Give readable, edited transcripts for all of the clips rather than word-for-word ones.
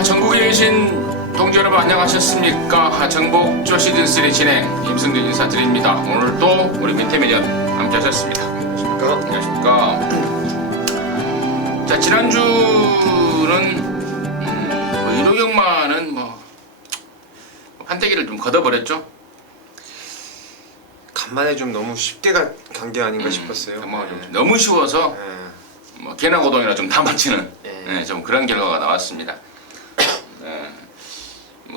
자, 전국에 계신 동지 여러분 안녕하셨습니까? 정복조 시즌3 진행 임승준 인사드립니다. 오늘도 우리 민태민연 함께 하셨습니다. 안녕하십니까? 자, 지난주는 의료경마는 판때기를 좀 걷어버렸죠? 간만에 좀 너무 쉽게 간 게 아닌가 싶었어요. 좀 너무 쉬워서 개나 고동이나 좀 다 맞히는 좀 그런 결과가 나왔습니다.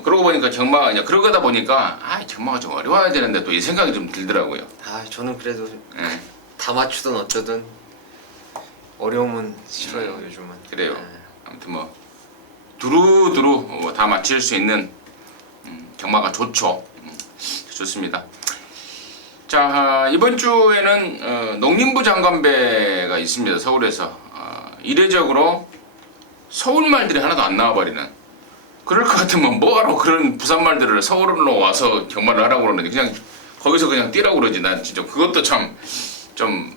그러고 보니까 경마가 그냥 그러다 보니까 경마가 좀 어려워야 되는데 또 이 생각이 좀 들더라고요. 저는 그래도 다 맞추든 어쩌든 어려움은 싫어요. 요즘은. 그래요. 아무튼 두루두루 다 맞힐 수 있는 경마가 좋죠. 좋습니다. 자, 이번 주에는 농림부 장관배가 있습니다. 서울에서 이례적으로 서울 말들이 하나도 안 나와버리는. 그럴 것 같으면 뭐하러 그런 부산 말들을 서울로 와서 경마를 하라고 그러는데 그냥 거기서 그냥 뛰라고 그러지. 난 진짜 그것도 참 좀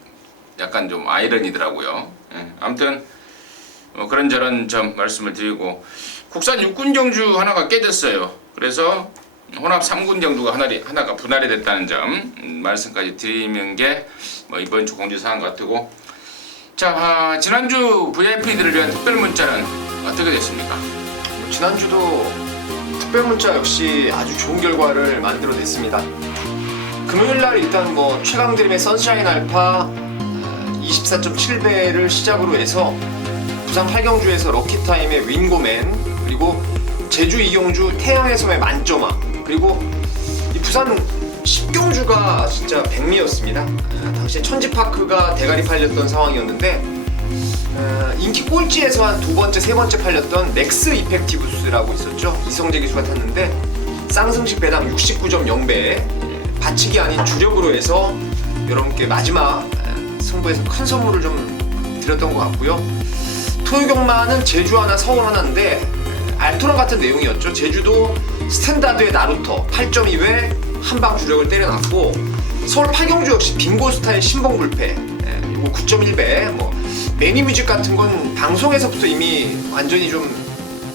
약간 좀 아이러니더라고요. 아무튼 그런저런 점 말씀을 드리고, 국산 육군 경주 하나가 깨졌어요. 그래서 혼합 3군 경주가 하나가 분할이 됐다는 점 말씀까지 드리는 게 이번 주 공지사항 같고, 자, 지난주 VIP들을 위한 특별 문자는 어떻게 됐습니까? 지난주도 특별 문자 역시 아주 좋은 결과를 만들어냈습니다. 금요일날 일단 최강드림의 선샤인 알파 24.7배를 시작으로 해서 부산 8경주에서 럭키타임의 윙고맨, 그리고 제주 2경주 태양의 섬의 만점아, 그리고 이 부산 10경주가 진짜 백미였습니다. 당시에 천지파크가 대가리 팔렸던 상황이었는데 인기 꼴찌에서 한 두 번째, 세 번째 팔렸던 넥스 이펙티브스라고 있었죠. 이성재 기수가 탔는데 쌍승식 배당 69.0배 받치기 아닌 주력으로 해서 여러분께 마지막 승부에서 큰 선물을 좀 드렸던 것 같고요. 토요경마는 제주 하나, 서울 하나인데 알토란 같은 내용이었죠. 제주도 스탠다드의 나루터 8.2회 한방 주력을 때려놨고, 서울 8경주 역시 빙고 스타일 신봉불패 이거 9.1배. 매니뮤직 같은 건 방송에서부터 이미 완전히 좀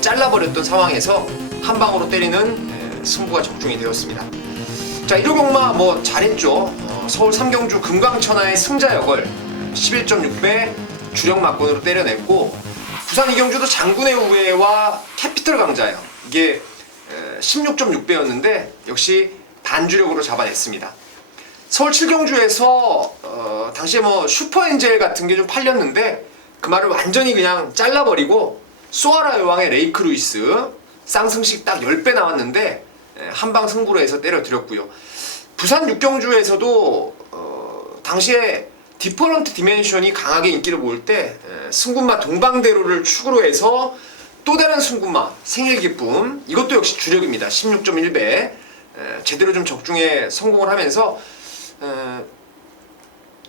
잘라버렸던 상황에서 한 방으로 때리는 승부가 적중이 되었습니다. 자, 1호경마 잘했죠. 서울 3경주 금강천하의 승자역을 11.6배 주력 막권으로 때려냈고, 부산 2경주도 장군의 우회와 캐피털 강자요. 이게 16.6배였는데 역시 반주력으로 잡아냈습니다. 서울 7경주에서 당시에 슈퍼엔젤 같은 게 좀 팔렸는데 그 말을 완전히 그냥 잘라버리고 소아라 여왕의 레이크 루이스 쌍승식 딱 10배 나왔는데 한방 승부로 해서 때려드렸고요. 부산 6경주에서도 당시에 디퍼런트 디멘션이 강하게 인기를 모을 때 승군마 동방대로를 축으로 해서 또 다른 승군마 생일기쁨, 이것도 역시 주력입니다. 16.1배 제대로 좀 적중에 성공을 하면서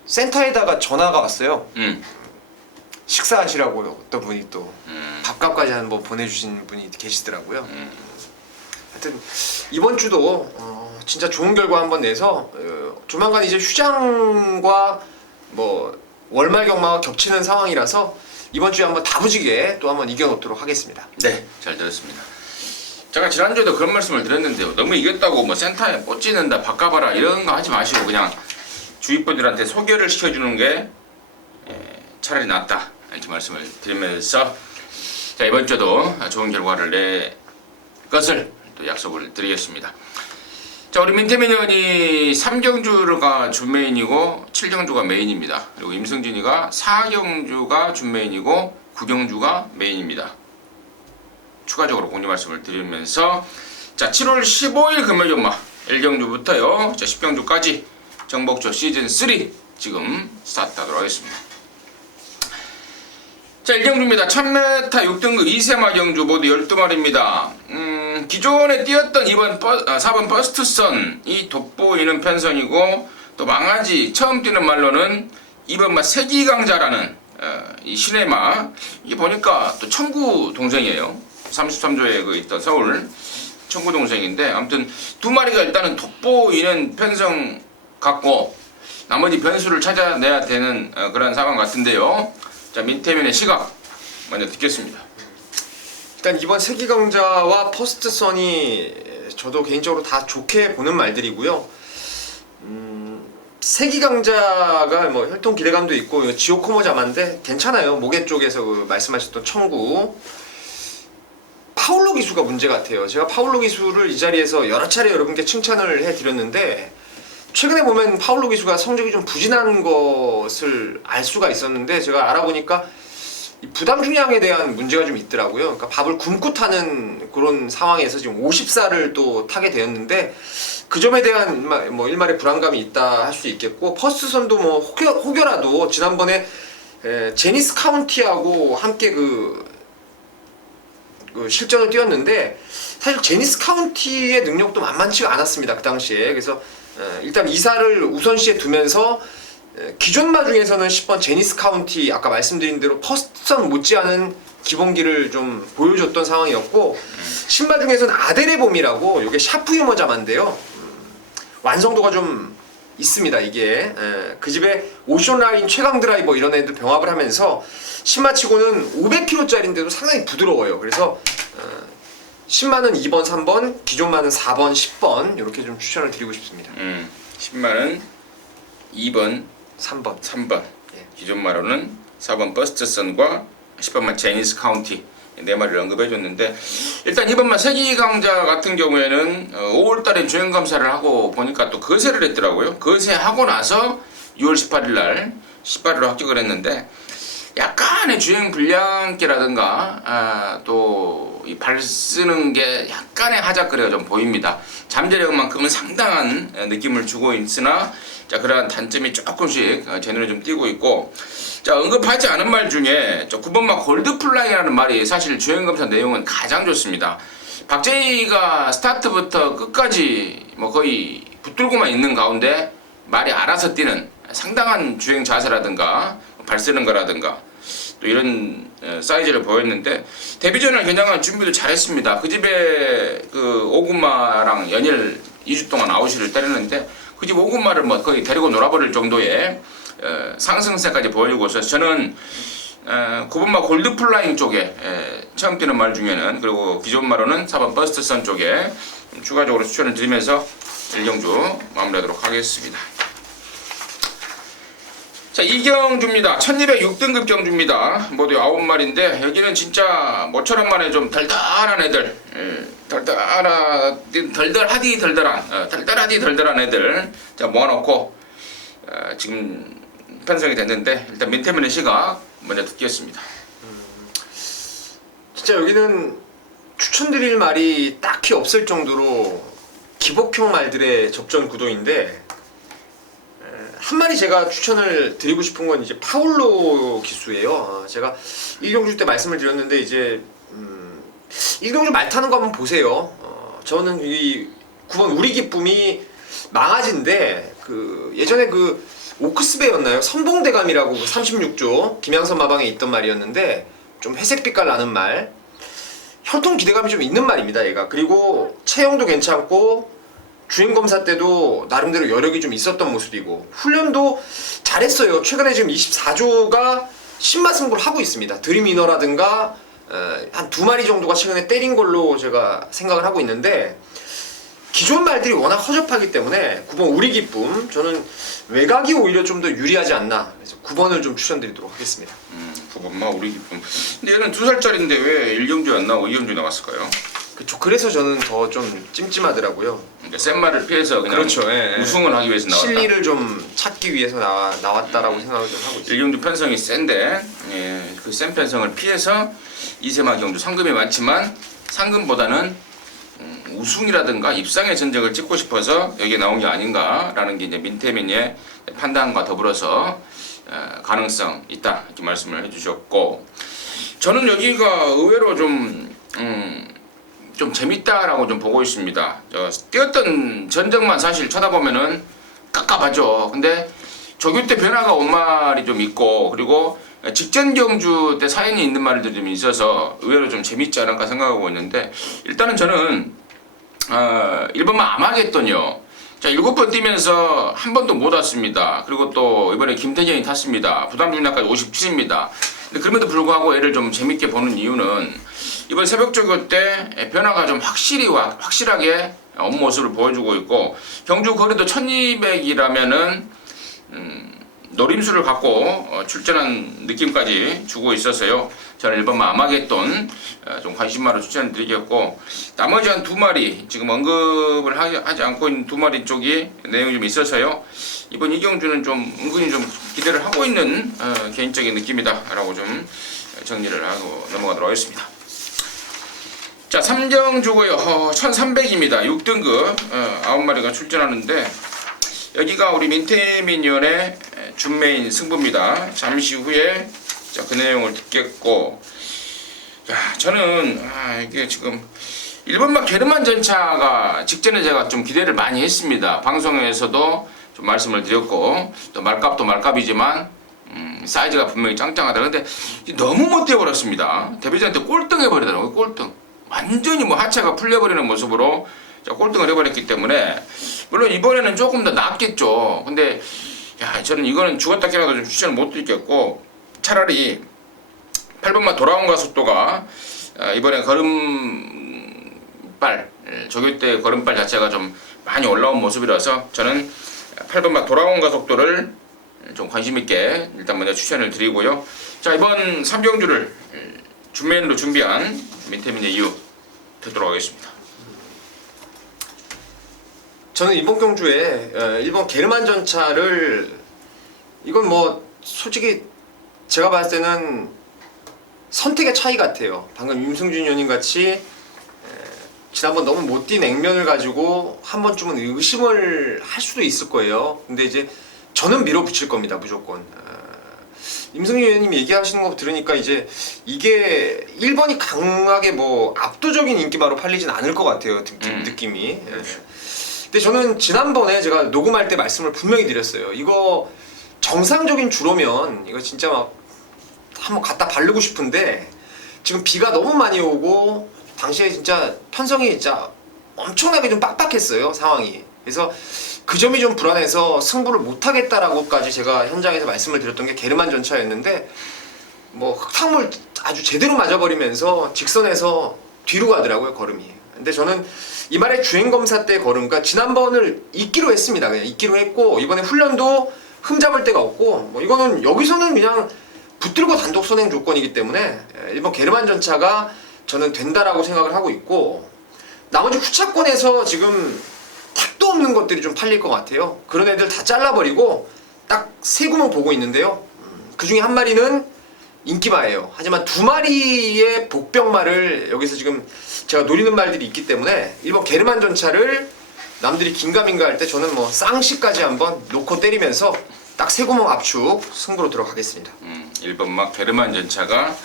센터에다가 전화가 왔어요. 식사하시라고 어떤 분이 또 밥값까지 한번 보내주신 분이 계시더라고요. 하여튼 이번 주도 진짜 좋은 결과 한번 내서 조만간 이제 휴장과 월말 경마가 겹치는 상황이라서 이번 주에 한번 다부지게 또 한번 이겨놓도록 하겠습니다. 네, 잘 들었습니다. 제가 지난주에도 그런 말씀을 드렸는데요. 너무 이겼다고 센터에 꽂지는다, 바꿔봐라 이런 거 하지 마시고 그냥 주위 분들한테 소개를 시켜주는 게 차라리 낫다, 이렇게 말씀을 드리면서, 자, 이번 주도 좋은 결과를 낼 것을 또 약속을 드리겠습니다. 자, 우리 민태민연이 3경주가 준메인이고 7경주가 메인입니다. 그리고 임승진이가 4경주가 준메인이고 9경주가 메인입니다. 추가적으로 공지 말씀을 드리면서, 자, 7월 15일 금요경마 1경주부터요 10경주까지 정복조 시즌3 지금 스타트하도록 하겠습니다. 자, 1경주입니다. 1000m 6등급 2세마 경주 모두 12마리입니다. 기존에 뛰었던 4번 퍼스트선이 돋보이는 편성이고, 또 망아지 처음 뛰는 말로는 2번마 세기강자라는 이 신해마, 이게 보니까 또 청구 동생이에요. 33조에 있던 서울 청구 동생인데, 아무튼 두 마리가 일단은 돋보이는 편성 같고 나머지 변수를 찾아내야 되는 그런 상황 같은데요. 자, 민태민의 시각 먼저 듣겠습니다. 일단 이번 세기강자와 퍼스트선이 저도 개인적으로 다 좋게 보는 말들이고요. 세기강자가 뭐 혈통 기대감도 있고 지오코모 자마인데 괜찮아요. 모계 쪽에서 그 말씀하셨던 청구. 파울로 기수가 문제 같아요. 제가 파울로 기수를 이 자리에서 여러 차례 여러분께 칭찬을 해드렸는데 최근에 보면 파울로 기수가 성적이 좀 부진한 것을 알 수가 있었는데 제가 알아보니까 이 부담 중량에 대한 문제가 좀 있더라고요. 그러니까 밥을 굶고 타는 그런 상황에서 지금 50살을 또 타게 되었는데 그 점에 대한 뭐 일말의 불안감이 있다 할 수 있겠고 퍼스트선도 뭐 혹여라도 지난번에 제니스 카운티하고 함께 그 실전을 뛰었는데 사실 제니스 카운티의 능력도 만만치가 않았습니다. 그 당시에. 그래서 일단 이사를 우선시에 두면서 기존마 중에서는 10번 제니스 카운티 아까 말씀드린 대로 퍼스트선 못지않은 기본기를 좀 보여줬던 상황이었고 신마 중에서는 아델의 봄이라고 이게 샤프 유머 자마인데요. 완성도가 좀 있습니다. 이게 그 집에 오션라인 최강 드라이버 이런 애들 병합을 하면서 신마치고는 500kg짜리인데도 상당히 부드러워요. 그래서 신마는 2번, 3번, 기존마는 4번, 10번 이렇게 좀 추천을 드리고 싶습니다. 10만은 2번, 3번. 3번. 예. 기존 마로는 4번 버스트선과 10번만 제니스 카운티 네 마리를 언급해줬는데 일단 이번만 세기강자 같은 경우에는 5월달에 주행검사를 하고 보니까 또 거세를 했더라고요. 거세하고 나서 6월 18일날 18일로 합격을 했는데 약간의 주행 불량기라든가 또 이 발 쓰는 게 약간의 하작거리가 좀 보입니다. 잠재력만큼은 상당한 느낌을 주고 있으나 자 그러한 단점이 조금씩 제 눈에 좀 띄고 있고 자 언급하지 않은 말 중에 9번마 골드플라이라는 말이 사실 주행검사 내용은 가장 좋습니다. 박재희가 스타트부터 끝까지 뭐 거의 붙들고만 있는 가운데 말이 알아서 뛰는 상당한 주행 자세라든가 발 쓰는 거라든가 또 이런 사이즈를 보였는데 데뷔전을 겨냥한 준비도 잘했습니다. 그 집에 그 오구마랑 연일 2주 동안 아웃을 때렸는데 그 집 오구마를 뭐 거의 데리고 놀아버릴 정도의 상승세까지 보이고 있어서 저는 9번마 골드플라잉 쪽에 처음 뛰는 말 중에는 그리고 기존 마로는 4번 버스트선 쪽에 추가적으로 추천을 드리면서 1경주 마무리하도록 하겠습니다. 자, 이경주입니다. 1206등급 경주입니다. 모두 9마리인데 여기는 진짜 모처럼 만에 좀 달달한 애들 덜덜한 애들 자 모아놓고 지금 편성이 됐는데 일단 민태민의 시각 먼저 듣겠습니다. 진짜 여기는 추천드릴 말이 딱히 없을 정도로 기복형 말들의 접전 구도인데 한 마리 제가 추천을 드리고 싶은 건 이제 파울로 기수예요. 제가 1경주 때 말씀을 드렸는데 이제 1경주 말 타는 거 한번 보세요. 저는 이 9번 우리 기쁨이 망아지인데 그 예전에 그 오크스베였나요? 선봉대감이라고 그 36조 김양선 마방에 있던 말이었는데 좀 회색빛깔 나는 말 혈통 기대감이 좀 있는 말입니다. 얘가 그리고 체형도 괜찮고 주행검사 때도 나름대로 여력이 좀 있었던 모습이고 훈련도 잘했어요. 최근에 지금 24조가 신마승부를 하고 있습니다. 드림이너라든가 한 2마리 정도가 최근에 때린 걸로 제가 생각을 하고 있는데 기존 말들이 워낙 허접하기 때문에 9번 우리 기쁨 저는 외곽이 오히려 좀 더 유리하지 않나 그래서 9번을 좀 추천드리도록 하겠습니다. 9번마 우리 기쁨. 근데 얘는 2살짜리인데 왜 1경주 안 나오고 2경주 나왔을까요? 그쵸. 그래서 저는 더 좀 찜찜하더라고요. 그러니까 센 말을 피해서 그냥 그렇죠. 예, 예. 우승을 하기 위해서 나왔다. 실리를 좀 찾기 위해서 나왔다라고 생각을 좀 하고 있습니다. 1경주 편성이 센데 그 센 편성을 피해서 이세마 경주 상금이 많지만 상금보다는 우승이라든가 입상의 전적을 찍고 싶어서 여기에 나온 게 아닌가라는 게 이제 민태민의 판단과 더불어서 가능성 있다 이렇게 말씀을 해주셨고 저는 여기가 의외로 좀 재밌다라고 좀 보고 있습니다. 뛰었던 전적만 사실 쳐다보면은 깝깝하죠. 근데 조교 때 변화가 온 말이 좀 있고 그리고 직전 경주 때 사연이 있는 말들이 좀 있어서 의외로 좀 재밌지 않을까 생각하고 있는데 일단은 저는 1번만 아마겟돈이요. 자 7번 뛰면서 한 번도 못 왔습니다. 그리고 또 이번에 김태경이 탔습니다. 부담 중량까지 57입니다. 근데 그럼에도 불구하고 얘를 좀 재밌게 보는 이유는 이번 새벽조교 때 변화가 좀 확실하게 온 모습을 보여주고 있고, 경주 거리도 1200이라면은 노림수를 갖고 출전한 느낌까지 주고 있어서요. 저는 1번마 아마겟돈 좀 관심마로 추천드리겠고, 나머지 한 2마리 지금 언급을 하지 않고 있는 2마리 쪽이 내용이 좀 있어서요. 이번 이경주는 좀 은근히 좀 기대를 하고 있는 개인적인 느낌이다라고 좀 정리를 하고 넘어가도록 하겠습니다. 자, 3경주고요. 1300입니다. 6등급 9마리가 출전하는데, 여기가 우리 민태민위원의 준메인 승부입니다. 잠시 후에 자, 그 내용을 듣겠고, 야, 저는 이게 지금 1번마 게르만 전차가 직전에 제가 좀 기대를 많이 했습니다. 방송에서도 좀 말씀을 드렸고, 또 말값도 말값이지만 사이즈가 분명히 짱짱하다. 근데 너무 못 뛰어버렸습니다. 데뷔전한테 꼴등해버리더라고요. 꼴등. 완전히 뭐 하체가 풀려버리는 모습으로 꼴등을 해버렸기 때문에, 물론 이번에는 조금 더 낫겠죠. 근데 야, 저는 이거는 죽었다 깨라도 좀 추천을 못 드리겠고, 차라리 8번마 돌아온 가속도가 이번에 걸음발, 조교 때 걸음발 자체가 좀 많이 올라온 모습이라서 저는 8번마 돌아온 가속도를 좀 관심있게 일단 먼저 추천을 드리고요. 자, 이번 3경주를 준메인으로 준비한 민태민의 이유 듣도록 하겠습니다. 저는 이번 경주에 1번 게르만 전차를, 이건 뭐 솔직히 제가 봤을 때는 선택의 차이 같아요. 방금 임승준 의원님 같이 지난번 너무 못 뛴 액면을 가지고 한 번쯤은 의심을 할 수도 있을 거예요. 근데 이제 저는 밀어붙일 겁니다, 무조건. 임승준 의원님 얘기하시는 거 들으니까 이제 이게 1번이 강하게 뭐 압도적인 인기마로 팔리진 않을 것 같아요, 느낌이. 근데 저는 지난번에 제가 녹음할 때 말씀을 분명히 드렸어요. 이거 정상적인 주로면 이거 진짜 막 한번 갖다 바르고 싶은데, 지금 비가 너무 많이 오고 당시에 진짜 편성이 진짜 엄청나게 좀 빡빡했어요, 상황이. 그래서 그 점이 좀 불안해서 승부를 못하겠다라고까지 제가 현장에서 말씀을 드렸던 게 게르만 전차였는데, 뭐 흙탕물 아주 제대로 맞아버리면서 직선에서 뒤로 가더라고요, 걸음이. 근데 저는 이 말의 주행검사 때 걸음, 그러니까 지난번을 잊기로 했습니다. 그냥 잊기로 했고, 이번에 훈련도 흠잡을 데가 없고, 뭐 이거는 여기서는 그냥 붙들고 단독 선행 조건이기 때문에 일본 게르만 전차가 저는 된다라고 생각을 하고 있고, 나머지 후차권에서 지금 택도 없는 것들이 좀 팔릴 것 같아요. 그런 애들 다 잘라버리고 딱 3구멍 보고 있는데요. 그 중에 한 마리는 인기마예요. 하지만 2마리의 복병마를 여기서 지금 제가 노리는 말들이 있기 때문에 일본 게르만 전차를 남들이 긴가민가 할 때 저는 뭐 쌍시까지 한번 놓고 때리면서 딱 3구멍 압축 승부로 들어가겠습니다. 1번마 게르만 전차가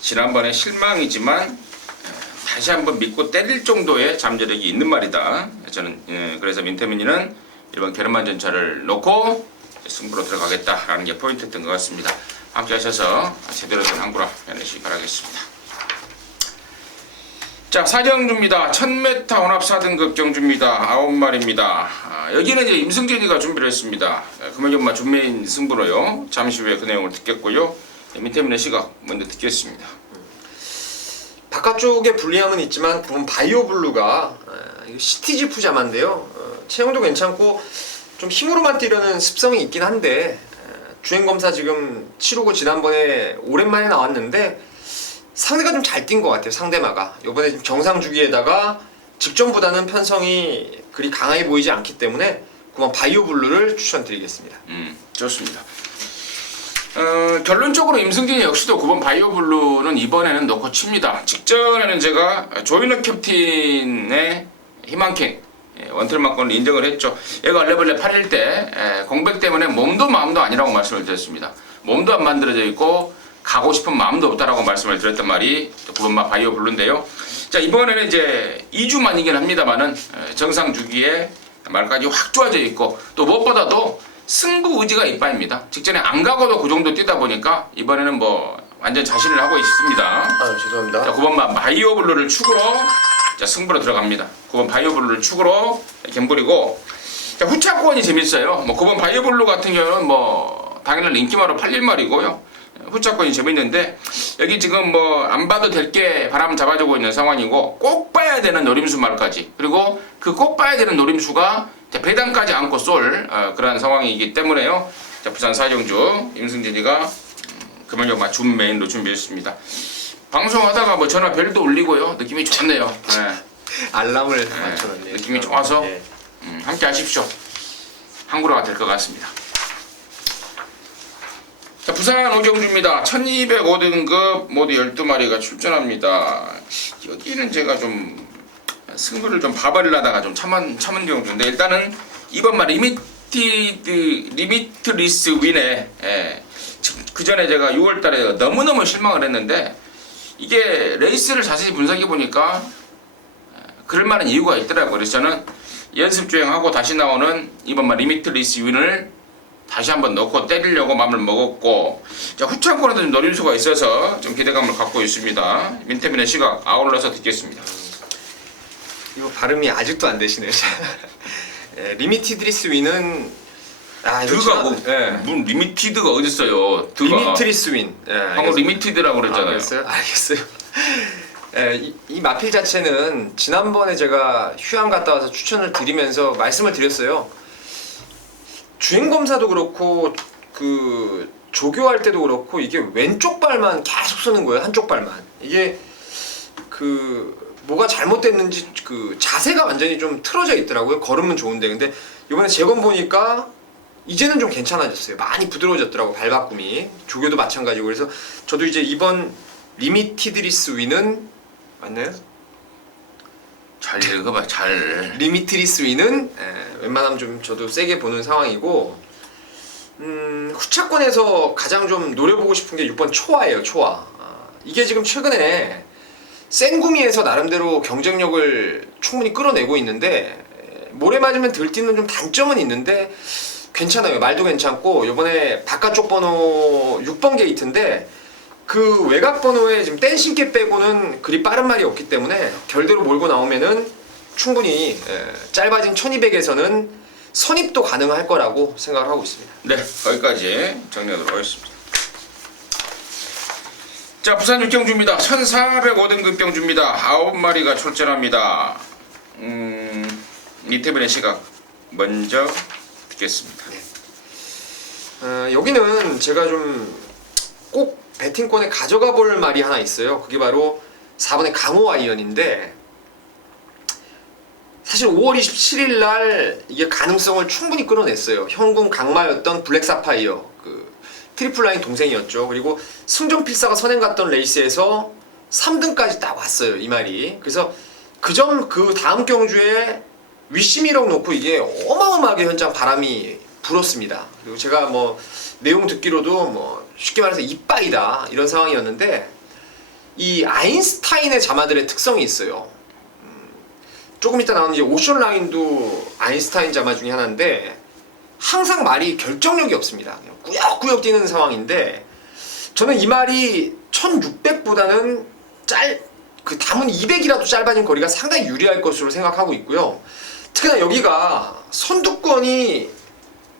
지난번에 실망이지만 다시 한번 믿고 때릴 정도의 잠재력이 있는 말이다. 저는 그래서 민태민이는 1번 게르만 전차를 놓고 승부로 들어가겠다라는 게 포인트였던 것 같습니다. 함께 하셔서 제대로 된 항구라 해내시기 바라겠습니다. 자, 4경주입니다. 1000m 혼합 4등급 경주입니다. 9마리입니다. 여기는 이제 임승진이가 준비를 했습니다. 금연경마 준메인 승부로요. 잠시 후에 그 내용을 듣겠고요. 민태민의 시각 먼저 듣겠습니다. 바깥쪽에 불리함은 있지만 그건 바이오블루가 시티지 푸자마인데요. 체형도 괜찮고 좀 힘으로만 뛰려는 습성이 있긴 한데, 주행검사 지금 치르고 지난번에 오랜만에 나왔는데 상대가 좀 잘 뛴 것 같아요. 상대마가 이번에 지금 정상 주기에다가 직전보다는 편성이 그리 강하게 보이지 않기 때문에 그만 바이오블루를 추천드리겠습니다. 좋습니다. 결론적으로 임승진이 역시도 9번 바이오블루는 이번에는 넣고 칩니다. 직전에는 제가 조인호 캡틴의 희망캔 원틀만권을 인정을 했죠. 얘가 얼레벌레 8일 때 공백 때문에 몸도 마음도 아니라고 말씀을 드렸습니다. 몸도 안 만들어져 있고 가고 싶은 마음도 없다라고 말씀을 드렸던 말이 9번마 바이오블루인데요. 자, 이번에는 이제 2주만이긴 합니다만은 정상 주기에 말까지 확 좋아져 있고, 또 무엇보다도 승부 의지가 이빠입니다. 직전에 안 가고도 그 정도 뛰다 보니까 이번에는 뭐 완전 자신을 하고 있습니다. 죄송합니다. 자, 9번마 바이오블루를 축으로 자, 승부로 들어갑니다. 9번 바이오블루를 축으로 갬블이고, 자, 후차권이 재밌어요. 뭐 9번 바이오블루 같은 경우는 뭐 당연한 인기마로 팔릴 말이고요. 후차권이 재밌는데 여기 지금 뭐 안 봐도 될 게 바람 잡아주고 있는 상황이고 꼭 봐야 되는 노림수 말까지 그리고 그 꼭 봐야 되는 노림수가 배당까지 안고 쏠 그런 상황이기 때문에요. 자, 부산 사경주 임승진이가 금연력 맞춤 메인으로 준비했습니다. 방송하다가 뭐 전화 벨도 울리고요. 느낌이 좋네요. 네. 알람을 맞춰놨네요. 느낌이 좋아서 네. 함께 하십시오. 한구라가 될 것 같습니다. 자, 부산 오경주입니다. 1205등급 모두 12마리가 출전합니다. 여기는 제가 좀 승부를 좀 봐버리려다가 좀 참은 경주인데 일단은 이번만 리미트 리스 윈에 그 전에 제가 6월달에 너무너무 실망을 했는데 이게 레이스를 자세히 분석해 보니까 그럴 만한 이유가 있더라고요. 그래서 저는 연습 주행하고 다시 나오는 이번만 리미트 리스 윈을 다시 한번 넣고 때리려고 마음을 먹었고, 자, 후창권에도 좀 노림수가 있어서 좀 기대감을 갖고 있습니다. 민태민의 시각 아울러서 듣겠습니다. 이거 발음이 아직도 안 되시네요. 예, 리미티드 리스 윈은 드가 뭐, 예. 문 리미티드가 어딨어요? 드가. 리미트리스 윈. 예, 방금 리미티드라고 그랬잖아요. 알겠어요? 알겠어요. 예, 이 마필 자체는 지난번에 제가 휴양 갔다 와서 추천을 드리면서 말씀을 드렸어요. 주행 검사도 그렇고 그 조교할 때도 그렇고 이게 왼쪽 발만 계속 쓰는 거예요. 한쪽 발만. 이게 그 뭐가 잘못됐는지 그 자세가 완전히 좀 틀어져 있더라고요. 걸으면 좋은데 근데 이번에 재검 보니까 이제는 좀 괜찮아졌어요. 많이 부드러워졌더라고 발바꿈이. 조교도 마찬가지고. 그래서 저도 이제 이번 리미티드 리스 윈은 맞나요? 잘 읽어봐, 잘. 리미트 리스 윈은 웬만하면 좀 저도 세게 보는 상황이고 후차권에서 가장 좀 노려보고 싶은 게 6번 초아예요. 초아. 이게 지금 최근에 센구미에서 나름대로 경쟁력을 충분히 끌어내고 있는데 모래 맞으면 들뛰는 좀 단점은 있는데 괜찮아요. 말도 괜찮고 이번에 바깥쪽 번호 6번 게이트인데 그 외곽 번호에 지금 댄싱께 빼고는 그리 빠른 말이 없기 때문에 결대로 몰고 나오면은 충분히 짧아진 1200에서는 선입도 가능할 거라고 생각을 하고 있습니다. 네, 거기까지 정리하도록 하겠습니다. 자, 부산 육경주입니다. 1405등급 경주입니다. 9마리가 출전합니다. 이태분의 시각 먼저 듣겠습니다. 여기는 제가 좀 꼭 배팅권에 가져가 볼 말이 하나 있어요. 그게 바로 4번의 강호 아이언인데 사실 5월 27일 날 이게 가능성을 충분히 끌어냈어요. 현궁 강마였던 블랙 사파이어 그 트리플 라인 동생이었죠. 그리고 승전 필사가 선행 갔던 레이스에서 3등까지 딱 왔어요. 이 말이. 그래서 그 다음 경주에 위시미럭 놓고 이게 어마어마하게 현장 바람이 불었습니다. 그리고 제가 뭐 내용 듣기로도 뭐 쉽게 말해서 이빠이다 이런 상황이었는데 이 아인스타인의 자마들의 특성이 있어요. 조금 이따 나오는 이제 오션 라인도 아인스타인 자마 중에 하나인데 항상 말이 결정력이 없습니다. 꾸역꾸역 뛰는 상황인데 저는 이 말이 1600보다는 그 담은 200이라도 짧아진 거리가 상당히 유리할 것으로 생각하고 있고요. 특히나 여기가 선두권이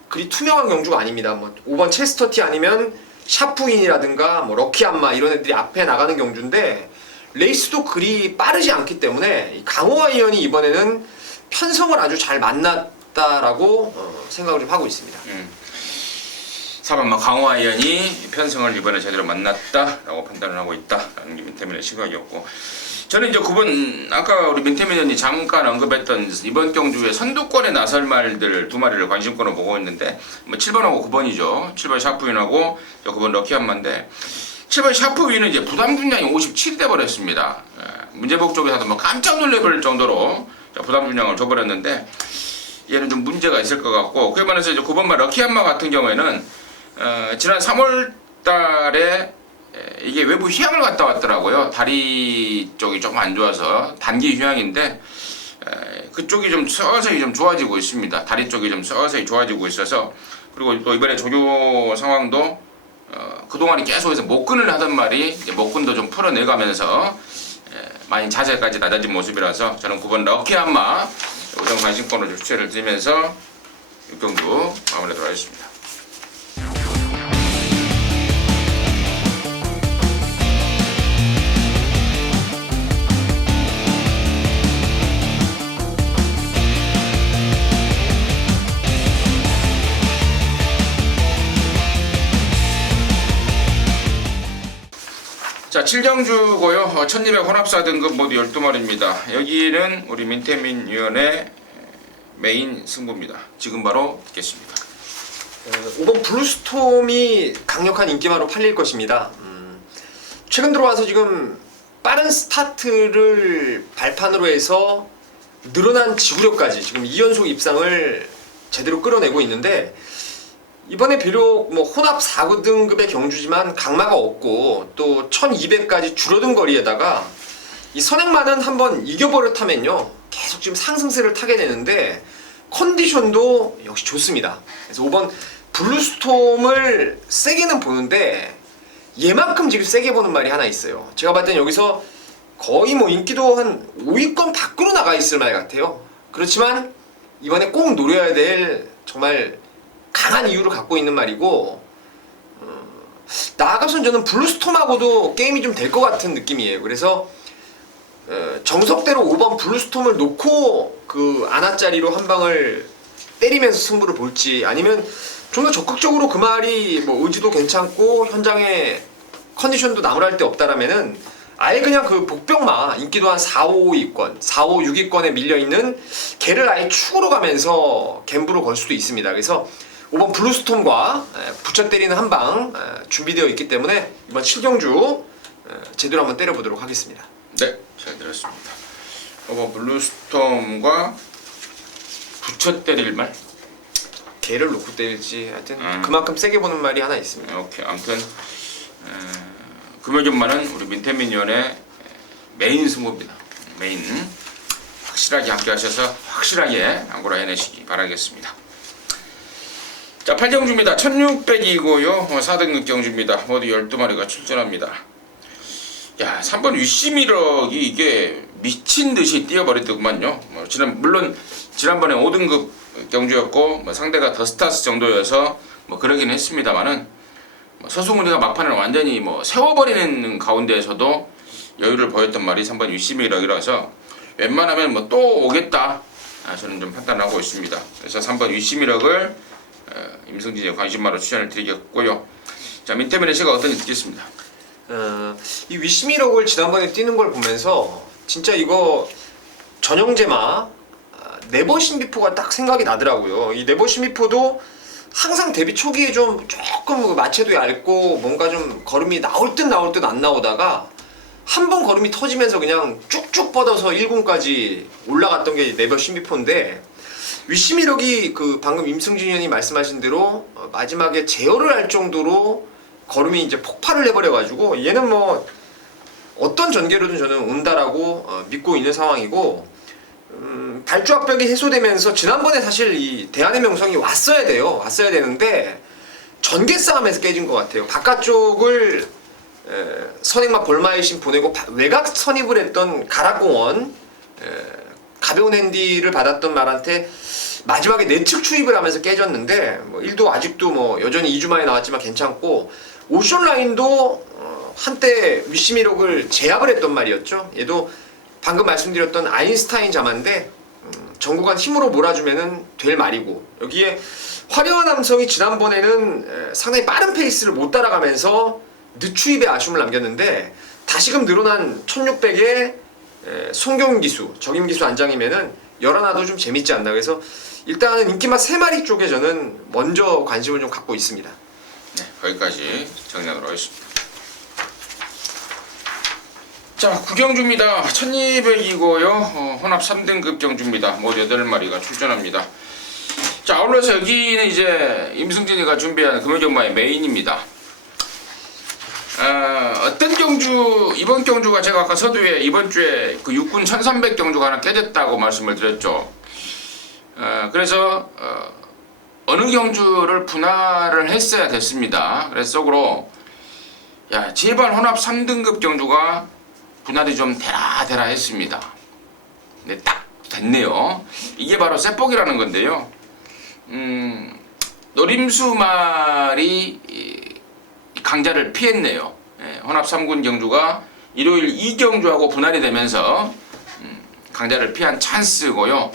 그리 투명한 경주가 아닙니다. 뭐 5번 체스터티 아니면 샤프인이라든가 뭐 럭키암마 이런 애들이 앞에 나가는 경주인데 레이스도 그리 빠르지 않기 때문에 강호 아이언이 이번에는 편성을 아주 잘 만났다라고 생각을 좀 하고 있습니다. 4번 강호 아이언이 편성을 이번에 제대로 만났다라고 판단을 하고 있다라는 게 민태민의 시각이었고, 저는 이제 9번 아까 우리 민태민 의원이 잠깐 언급했던 이번 경주에 선두권에 나설 말들 2마리를 관심권으로 보고 있는데 뭐 7번하고 9번이죠. 7번 샤프윈하고 9번 럭키암마인데 7번 샤프윈은 이제 부담 분량이 57이 돼버렸습니다. 문제복 쪽에서도 뭐 깜짝 놀래볼 정도로 부담 분량을 줘버렸는데 얘는 좀 문제가 있을 것 같고, 그에 반해서 이제 9번만 럭키암마 같은 경우에는 지난 3월 달에 이게 외부 휴양을 갔다 왔더라고요. 다리 쪽이 조금 안 좋아서 단기 휴양인데 그쪽이 좀 서서히 좀 좋아지고 있습니다. 다리 쪽이 좀 서서히 좋아지고 있어서, 그리고 또 이번에 조교 상황도 그동안이 계속해서 목근을 하던 말이 이제 목근도 좀 풀어내가면서 많이 자세까지 낮아진 모습이라서 저는 9번 럭키암마 우선 관심권으로 추천을 드리면서 6경주 마무리하도록 하겠습니다. 자, 7경주고요. 1200 혼합사 등급 모두 12마리입니다. 여기는 우리 민태민 위원의 메인 승부입니다. 지금 바로 듣겠습니다. 5번 블루스톰이 강력한 인기마로 팔릴 것입니다. 최근 들어와서 지금 빠른 스타트를 발판으로 해서 늘어난 지구력까지 지금 2연속 입상을 제대로 끌어내고 있는데, 이번에 비록 뭐 혼합 4등급의 경주지만 강마가 없고 또 1200까지 줄어든 거리에다가 이 선행만은 한번 이겨버릇하면요 계속 지금 상승세를 타게 되는데 컨디션도 역시 좋습니다. 그래서 5번 블루스톰을 세게는 보는데 얘만큼 지금 세게 보는 말이 하나 있어요. 제가 봤을 땐 여기서 거의 뭐 인기도 한 5위권 밖으로 나가 있을 말 같아요. 그렇지만 이번에 꼭 노려야 될 정말 강한 이유를 갖고 있는 말이고, 나아가서는 저는 블루스톰하고도 게임이 좀 될 것 같은 느낌이에요. 그래서 정석대로 5번 블루스톰을 놓고 그 아나짜리로 한 방을 때리면서 승부를 볼지, 아니면 좀 더 적극적으로 그 말이 뭐 의지도 괜찮고 현장에 컨디션도 나무랄 데 없다라면은 아예 그냥 그 복병마 인기도 한 4, 5위권, 4, 5, 6위권에 밀려있는 걔를 아예 축으로 가면서 갬브로 걸 수도 있습니다. 그래서 5번 블루스톰과 붙여 때리는 한방 준비되어 있기 때문에 이번 7경주 제대로 한번 때려보도록 하겠습니다. 네, 잘 들었습니다. 5번 블루스톰과 붙여 때릴 말? 걔를 놓고 때릴지 하여튼 그만큼 세게 보는 말이 하나 있습니다. 오케이, 아무튼 금요전만은 우리 민태민 위원의 메인 승부입니다. 메인 확실하게 함께 하셔서 확실하게 안고라 해내시기 바라겠습니다. 자, 8경주입니다. 1600이고요. 4등급 경주입니다. 모두 12마리가 출전합니다. 야, 3번 위시미럭이 이게 미친듯이 뛰어버리더구만요. 물론 지난번에 5등급 경주였고 상대가 더스타스 정도여서 그러긴 했습니다만은 서승훈이가 막판을 완전히 세워버리는 가운데에서도 여유를 보였던 말이 3번 위시미럭이라서 웬만하면 또 오겠다, 저는 좀 판단하고 있습니다. 그래서 3번 위시미럭을 임승진의 관심마로 추천을 드리겠고요. 자, 민태민의 시가 어떤지 듣겠습니다. 이 위시미럭을 지난번에 뛰는 걸 보면서 진짜 이거 전형제마 네버 신비포가 딱 생각이 나더라고요. 이 네버 신비포도 항상 데뷔 초기에 좀 조금 마체도 얇고 뭔가 좀 걸음이 나올 듯 안 나오다가 한 번 걸음이 터지면서 그냥 쭉쭉 뻗어서 1군까지 올라갔던 게 네버 신비포인데, 위시미럭이 그 방금 임승진 의원이 말씀하신 대로 마지막에 제어를 할 정도로 걸음이 이제 폭발을 해버려가지고 얘는 뭐 어떤 전개로든 저는 온다라고 믿고 있는 상황이고, 발주압벽이 해소되면서 지난번에 사실 이 대한의 명성이 왔어야 되는데 전개 싸움에서 깨진 것 같아요. 바깥쪽을 선행막 볼마이신 보내고 외곽 선입을 했던 가락공원 가벼운 핸디를 받았던 말한테 마지막에 내측 추입을 하면서 깨졌는데, 1도 아직도 여전히 2주 만에 나왔지만 괜찮고, 오션 라인도 한때 위시미럭을 제압을 했던 말이었죠. 얘도 방금 말씀드렸던 아인슈타인 자만데 전구간 힘으로 몰아주면은 될 말이고, 여기에 화려한 함성이 지난번에는 상당히 빠른 페이스를 못 따라가면서 늦추입에 아쉬움을 남겼는데, 다시금 늘어난 1600에 송경기수, 적임기수 안장이면은 열하나도 좀 재밌지 않나. 그래서 일단은 인기맛 3마리 쪽에 저는 먼저 관심을 좀 갖고 있습니다. 네, 거기까지 정리하도록 하겠습니다. 자, 9경주입니다. 1200이고요. 혼합 3등급 경주입니다. 모두 8마리가 출전합니다. 자, 아울러서 여기는 이제 임승진이가 준비한 금요전마의 메인입니다. 어떤 경주, 이번 경주가 제가 아까 서두에 이번 주에 그 육군 1300 경주가 하나 깨졌다고 말씀을 드렸죠. 그래서 어느 경주를 분할을 했어야 됐습니다. 그래서 속으로 야, 제발 혼합 3등급 경주가 분할이 좀 되라 했습니다. 네, 딱 됐네요. 이게 바로 쇠복이라는 건데요. 노림수 말이 강자를 피했네요. 혼합 3군 경주가 일요일 2경주하고 분할이 되면서 강자를 피한 찬스고요.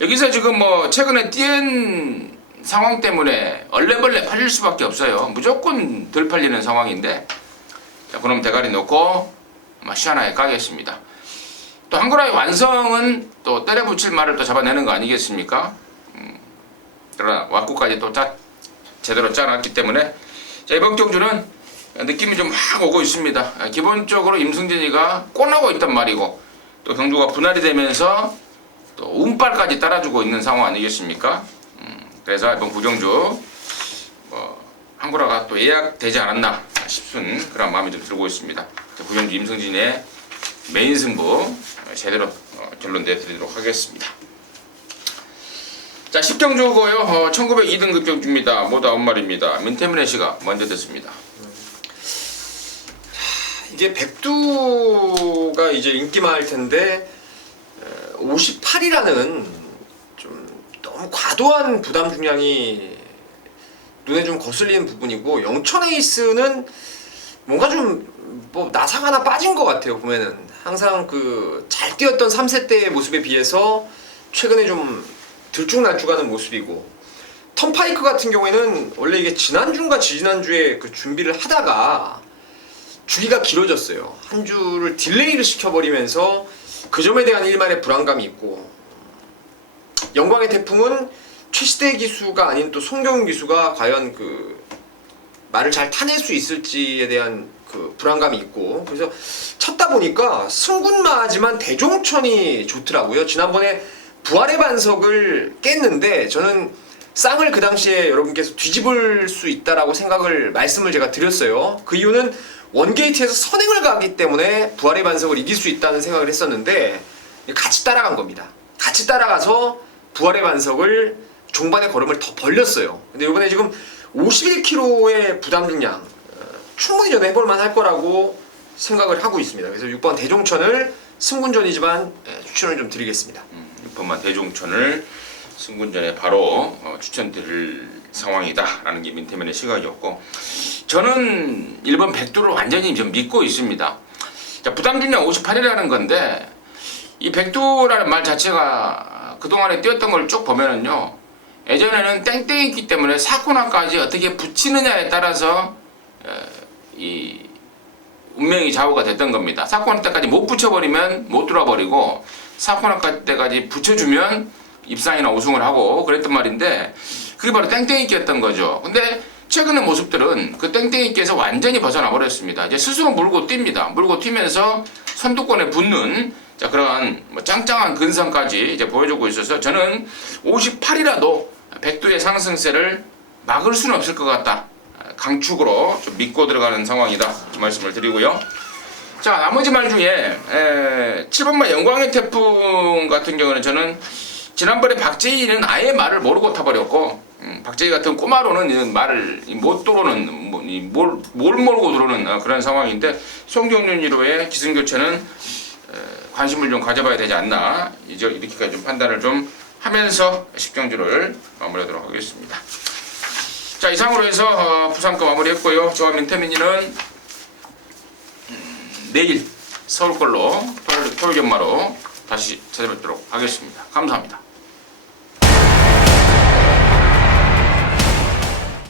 여기서 지금 최근에 뛴 상황 때문에 얼레벌레 팔릴 수밖에 없어요. 무조건 덜 팔리는 상황인데, 자, 그놈 대가리 넣고 아마 시원하게 까겠습니다. 또 한구라의 완성은 또 때려 붙일 말을 또 잡아내는 거 아니겠습니까? 그러나 왁구까지 또 제대로 짜놨기 때문에 자, 이번 경주는 느낌이 좀 확 오고 있습니다. 기본적으로 임승진이가 꼬나고 있단 말이고 또 경주가 분할이 되면서 또 운빨까지 따라주고 있는 상황 아니겠습니까? 그래서 이번 구경주 한구라가 또 예약되지 않았나 싶은 그런 마음이 좀 들고 있습니다. 구경주 임승진의 메인 승부 제대로 결론 내드리도록 하겠습니다. 자, 10경주고요. 1902등급 경주입니다. 모두 9마리입니다. 민태민의 시가 먼저 됐습니다. 이게 백두가 이제 인기 많을 텐데 58이라는 좀 너무 과도한 부담 중량이 눈에 좀 거슬리는 부분이고, 영천 에이스는 뭔가 좀 뭐 나사가 하나 빠진 것 같아요. 보면은 항상 그 잘 뛰었던 3세 때의 모습에 비해서 최근에 좀 들쭉날쭉하는 모습이고, 턴파이크 같은 경우에는 원래 이게 지난주인가 지지난주에 그 준비를 하다가 주기가 길어졌어요. 한 주를 딜레이를 시켜버리면서 그 점에 대한 일말의 불안감이 있고, 영광의 태풍은 최시대 기수가 아닌 또 송경훈 기수가 과연 그 말을 잘 타낼 수 있을지에 대한 그 불안감이 있고, 그래서 찾다 보니까 승군마하지만 대종천이 좋더라고요. 지난번에 부활의 반석을 깼는데 저는 쌍을 그 당시에 여러분께서 뒤집을 수 있다라고 말씀을 제가 드렸어요. 그 이유는 원게이트에서 선행을 가기 때문에 부활의 반석을 이길 수 있다는 생각을 했었는데 같이 따라간 겁니다. 같이 따라가서 부활의 반석을 종반의 걸음을 더 벌렸어요. 근데 이번에 지금 51kg의 부담 중량 충분히 저는 해볼만 할 거라고 생각을 하고 있습니다. 그래서 6번 대종천을 승군전이지만 추천을 좀 드리겠습니다. 6번만 대종천을 승군전에 바로 추천드릴 상황이다라는 게 민태면의 시각이었고, 저는 1번 백두를 완전히 좀 믿고 있습니다. 자, 부담 중량 58이라는 건데 이 백두라는 말 자체가 그동안에 뛰었던 걸 쭉 보면은요, 예전에는 땡땡이 있기 때문에 4코너까지 어떻게 붙이느냐에 따라서 이 운명이 좌우가 됐던 겁니다. 4코너 때까지 못 붙여버리면 못 들어버리고 4코너 때까지 붙여주면 입상이나 우승을 하고 그랬던 말인데, 그게 바로 땡땡이끼였던 거죠. 근데 최근의 모습들은 그 땡땡이끼에서 완전히 벗어나 버렸습니다. 이제 스스로 물고 뜁니다. 물고 튀면서 선두권에 붙는 그러한 짱짱한 근성까지 이제 보여주고 있어서 저는 58이라도 백두의 상승세를 막을 수는 없을 것 같다. 강축으로 좀 믿고 들어가는 상황이다. 말씀을 드리고요. 자, 나머지 말 중에 7번만 영광의 태풍 같은 경우는 저는 지난번에 박재희는 아예 말을 모르고 타버렸고, 박재희 같은 꼬마로는 말을 못 들어오는 뭘 모르고 들어오는 그런 상황인데, 송경윤 1호의 기승교체는 관심을 좀 가져봐야 되지 않나, 이제 이렇게까지 좀 판단을 좀 하면서 10경주를 마무리하도록 하겠습니다. 자, 이상으로 해서 부산거 마무리했고요. 저와 민태민이는 내일 서울걸로 토요일 연마로 다시 찾아뵙도록 하겠습니다. 감사합니다.